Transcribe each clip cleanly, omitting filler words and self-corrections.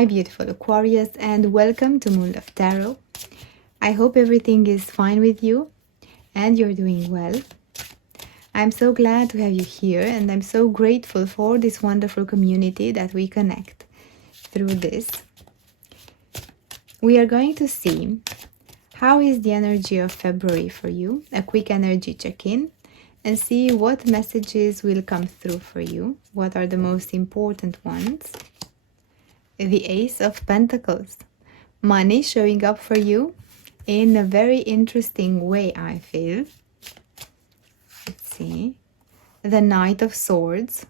my beautiful Aquarius, and welcome to Moon Love Tarot. I hope everything is fine with you and you're doing well. I'm so glad to have you here, and I'm so grateful for this wonderful community that we connect through this. We are going to see how is the energy of February for you, a quick energy check-in, and see what messages will come through for you, what are the most important ones. The Ace of Pentacles, money showing up for you in a very interesting way, I feel. Let's see. The Knight of Swords,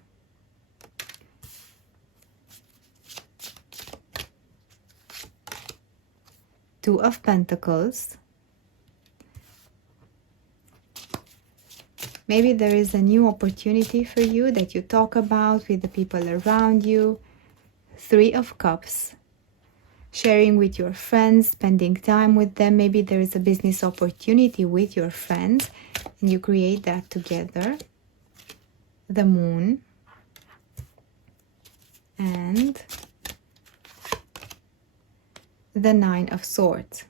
Two of Pentacles. Maybe there is a new opportunity for you that you talk about with the people around you. Three of Cups, sharing with your friends, spending time with them. Maybe there is a business opportunity with your friends and you create that together. The Moon and the Nine of Swords.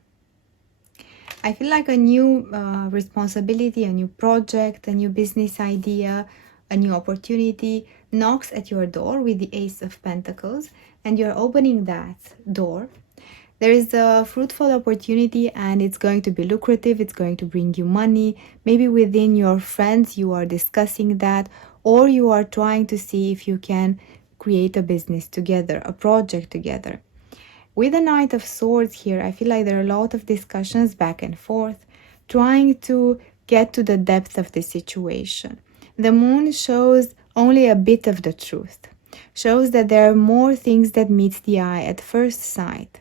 I feel like a new responsibility, a new project, a new business idea, a new opportunity knocks at your door with the Ace of Pentacles, and you're opening that door. There is a fruitful opportunity and it's going to be lucrative, it's going to bring you money. Maybe within your friends you are discussing that, or you are trying to see if you can create a business together, a project together. With the Knight of Swords here, I feel like there are a lot of discussions back and forth, trying to get to the depth of the situation. The Moon shows only a bit of the truth, shows that there are more things that meet the eye at first sight.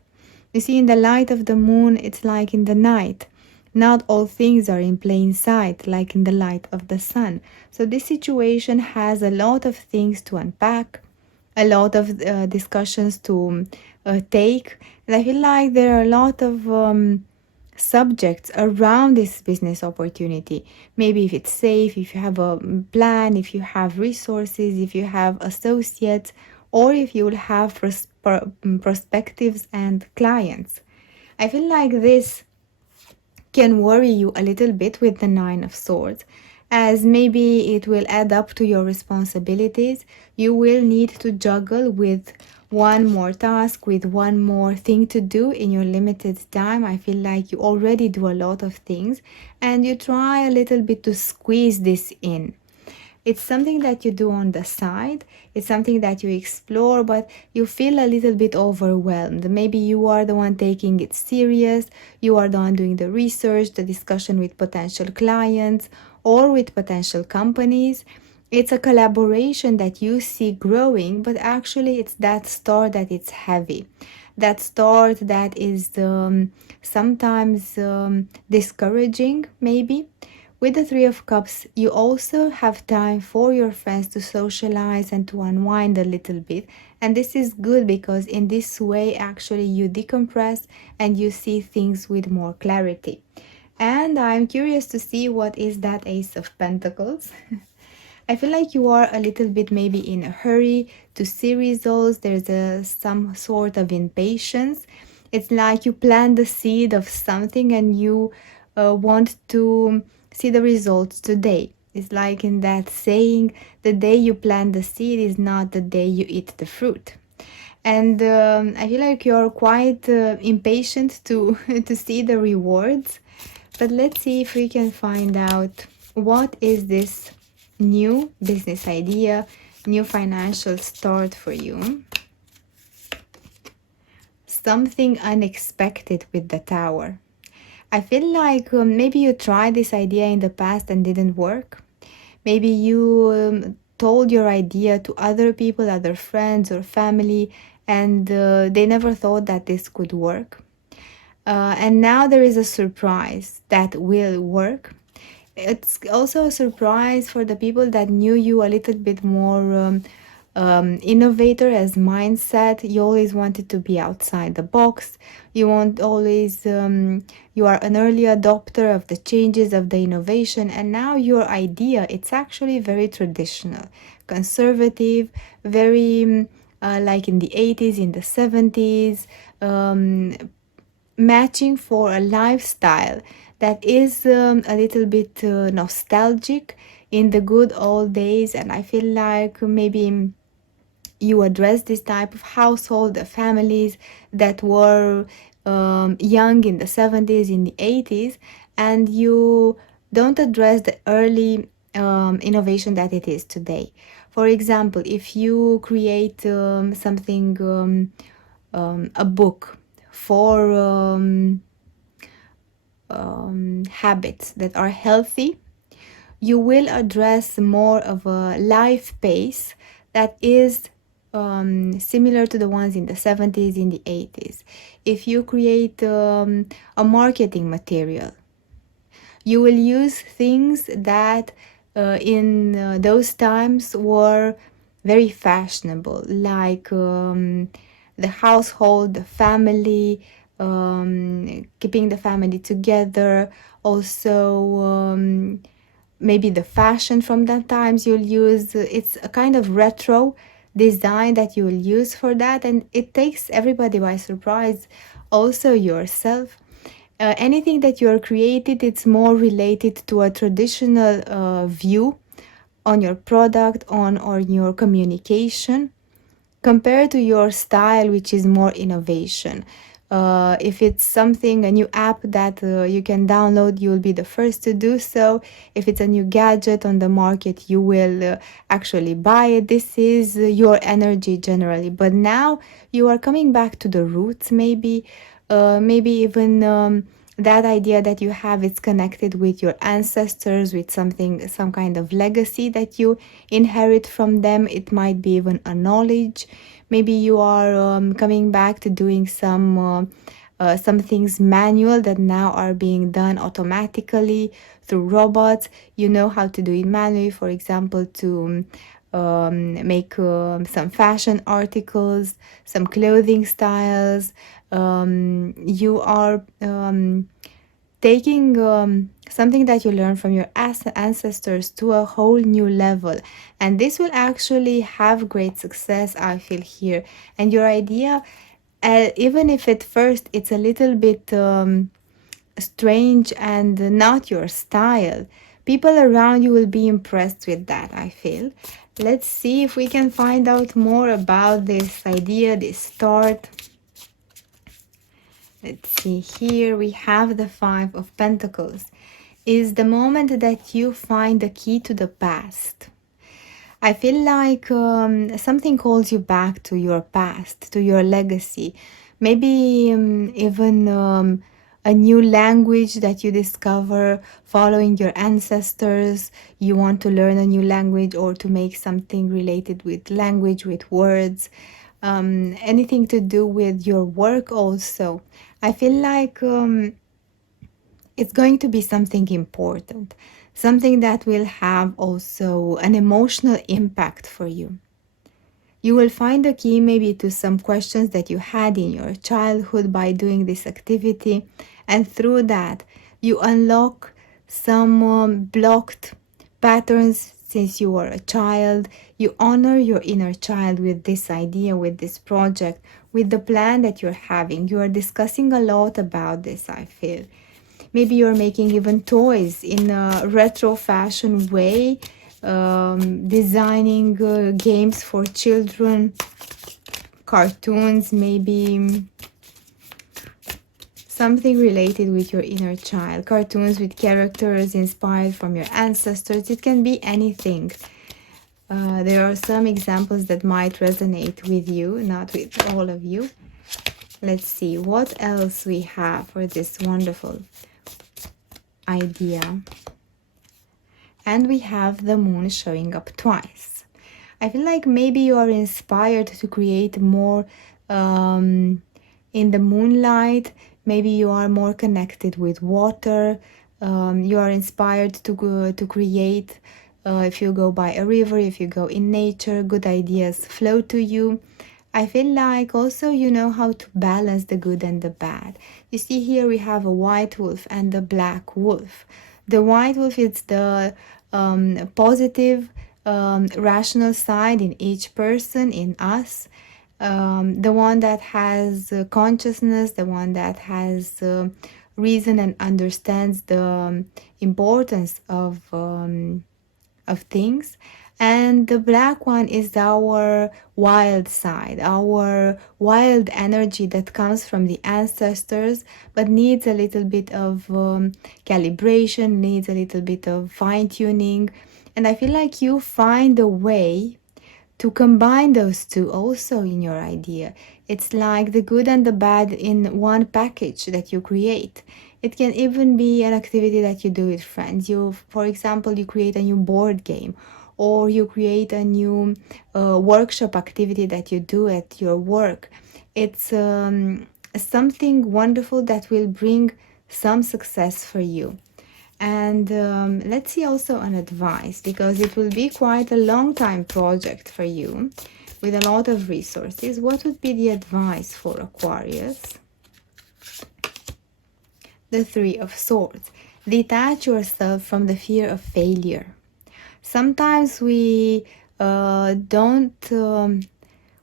You see, in the light of the Moon, it's like in the night. Not all things are in plain sight, like in the light of the sun. So this situation has a lot of things to unpack, a lot of discussions to take, and I feel like there are a lot of subjects around this business opportunity. Maybe if it's safe, if you have a plan, if you have resources, if you have associates, or if you will have prospectives and clients. I feel like this can worry you a little bit with the Nine of Swords, as maybe it will add up to your responsibilities. You will need to juggle with one more task, with one more thing to do in your limited time. I feel like you already do a lot of things and you try a little bit to squeeze this in. It's something that you do on the side, it's something that you explore, but you feel a little bit overwhelmed. Maybe you are the one taking it serious, you are the one doing the research, the discussion with potential clients or with potential companies. It's a collaboration that you see growing, but actually it's that start that it's heavy. That start that is sometimes discouraging, maybe. With the Three of Cups, you also have time for your friends to socialize and to unwind a little bit. And this is good because in this way, actually, you decompress and you see things with more clarity. And I'm curious to see what is that Ace of Pentacles. I feel like you are a little bit maybe in a hurry to see results. There's some sort of impatience. It's like you plant the seed of something and you want to see the results today. It's like in that saying, the day you plant the seed is not the day you eat the fruit. And I feel like you're quite impatient to to see the rewards. But let's see if we can find out what is this new business idea, new financial start for you. Something unexpected with the Tower. I feel like maybe you tried this idea in the past and didn't work. Maybe you told your idea to other people, other friends or family, and they never thought that this could work. And now there is a surprise that will work. It's also a surprise for the people that knew you a little bit more innovator as mindset. You always wanted to be outside the box. You want always you are an early adopter of the changes, of the innovation, and now your idea, it's actually very traditional, conservative, very like in the 80s, in the 70s, matching for a lifestyle that is a little bit nostalgic in the good old days. And I feel like maybe you address this type of household, the families that were young in the 70s, in the 80s, and you don't address the early innovation that it is today. For example, if you create something, a book for habits that are healthy, you will address more of a life pace that is similar to the ones in the 70s, in the 80s. If you create a marketing material, you will use things that in those times were very fashionable, like the household, the family, keeping the family together. Also, maybe the fashion from that times you'll use. It's a kind of retro design that you will use for that, and it takes everybody by surprise, also yourself. Anything that you are created, it's more related to a traditional view on your product, on or your communication, compared to your style, which is more innovation. If it's something, a new app that you can download, you will be the first to do so. If it's a new gadget on the market, you will actually buy it. This is your energy generally. But now you are coming back to the roots, maybe, maybe even that idea that you have is connected with your ancestors, with something, some kind of legacy that you inherit from them. It might be even a knowledge. Maybe you are coming back to doing some things manual that now are being done automatically through robots. You know how to do it manually, for example, to make some fashion articles, some clothing styles. You are taking something that you learn from your ancestors to a whole new level, and this will actually have great success, I feel here. And your idea, even if at first it's a little bit strange and not your style, people around you will be impressed with that, I feel. Let's see if we can find out more about this idea, this start. Let's see, here we have the Five of Pentacles. Is the moment that you find the key to the past. I feel like something calls you back to your past, to your legacy. Maybe even a new language that you discover following your ancestors. You want to learn a new language or to make something related with language, with words. Anything to do with your work also. I feel like it's going to be something important, something that will have also an emotional impact for you. You will find a key maybe to some questions that you had in your childhood by doing this activity, and through that you unlock some blocked patterns since you were a child. You honor your inner child with this idea, with this project, with the plan that you're having. You are discussing a lot about this, I feel. Maybe you're making even toys in a retro fashion way, designing games for children, cartoons, maybe something related with your inner child, cartoons with characters inspired from your ancestors. It can be anything. There are some examples that might resonate with you, not with all of you. Let's see what else we have for this wonderful idea. And we have the moon showing up twice. I feel like maybe you are inspired to create more in the moonlight. Maybe you are more connected with water. You are inspired to create. If you go by a river, if you go in nature, good ideas flow to you. I feel like also you know how to balance the good and the bad. You see here we have a white wolf and a black wolf. The white wolf is the positive, rational side in each person, in us. the one that has consciousness, the one that has reason and understands the importance of things. And the black one is our wild side, our wild energy that comes from the ancestors, but needs a little bit of calibration, needs a little bit of fine tuning. And I feel like you find a way to combine those two also in your idea. It's like the good and the bad in one package that you create. It can even be an activity that you do with friends. For example, you create a new board game, or you create a new workshop activity that you do at your work. It's something wonderful that will bring some success for you. And let's see also an advice, because it will be quite a long time project for you with a lot of resources. What would be the advice for Aquarius? The Three of Swords. Detach yourself from the fear of failure. Sometimes we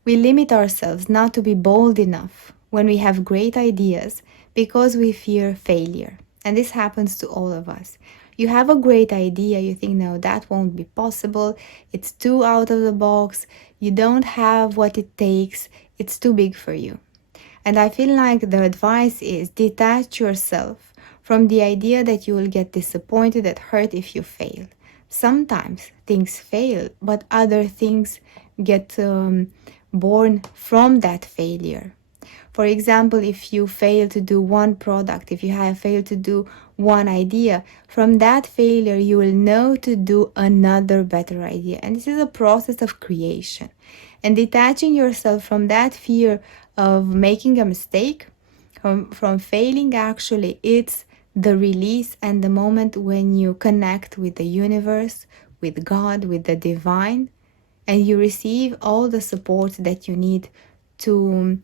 we limit ourselves not to be bold enough when we have great ideas because we fear failure. And this happens to all of us. You have a great idea, you think, no, that won't be possible. It's too out of the box. You don't have what it takes. It's too big for you. And I feel like the advice is detach yourself from the idea that you will get disappointed and hurt if you fail. Sometimes things fail, but other things get born from that failure. For example, if you fail to do one product, if you have failed to do one idea, from that failure you will know to do another better idea. And this is a process of creation. And detaching yourself from that fear of making a mistake, from failing, actually, it's the release and the moment when you connect with the universe, with God, with the divine, and you receive all the support that you need to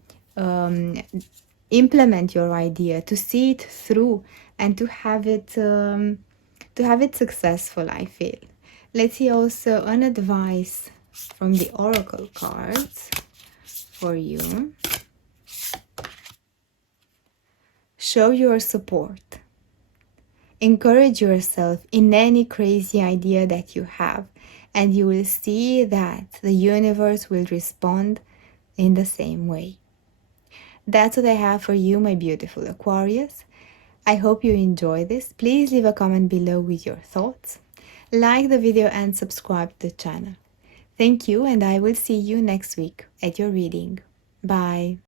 implement your idea, to see it through, and to have it successful, I feel. Let's see also an advice from the oracle cards for you. Show your support. Encourage yourself in any crazy idea that you have, and you will see that the universe will respond in the same way. That's what I have for you, my beautiful Aquarius. I hope you enjoy this. Please leave a comment below with your thoughts. Like the video and subscribe to the channel. Thank you, and I will see you next week at your reading. Bye.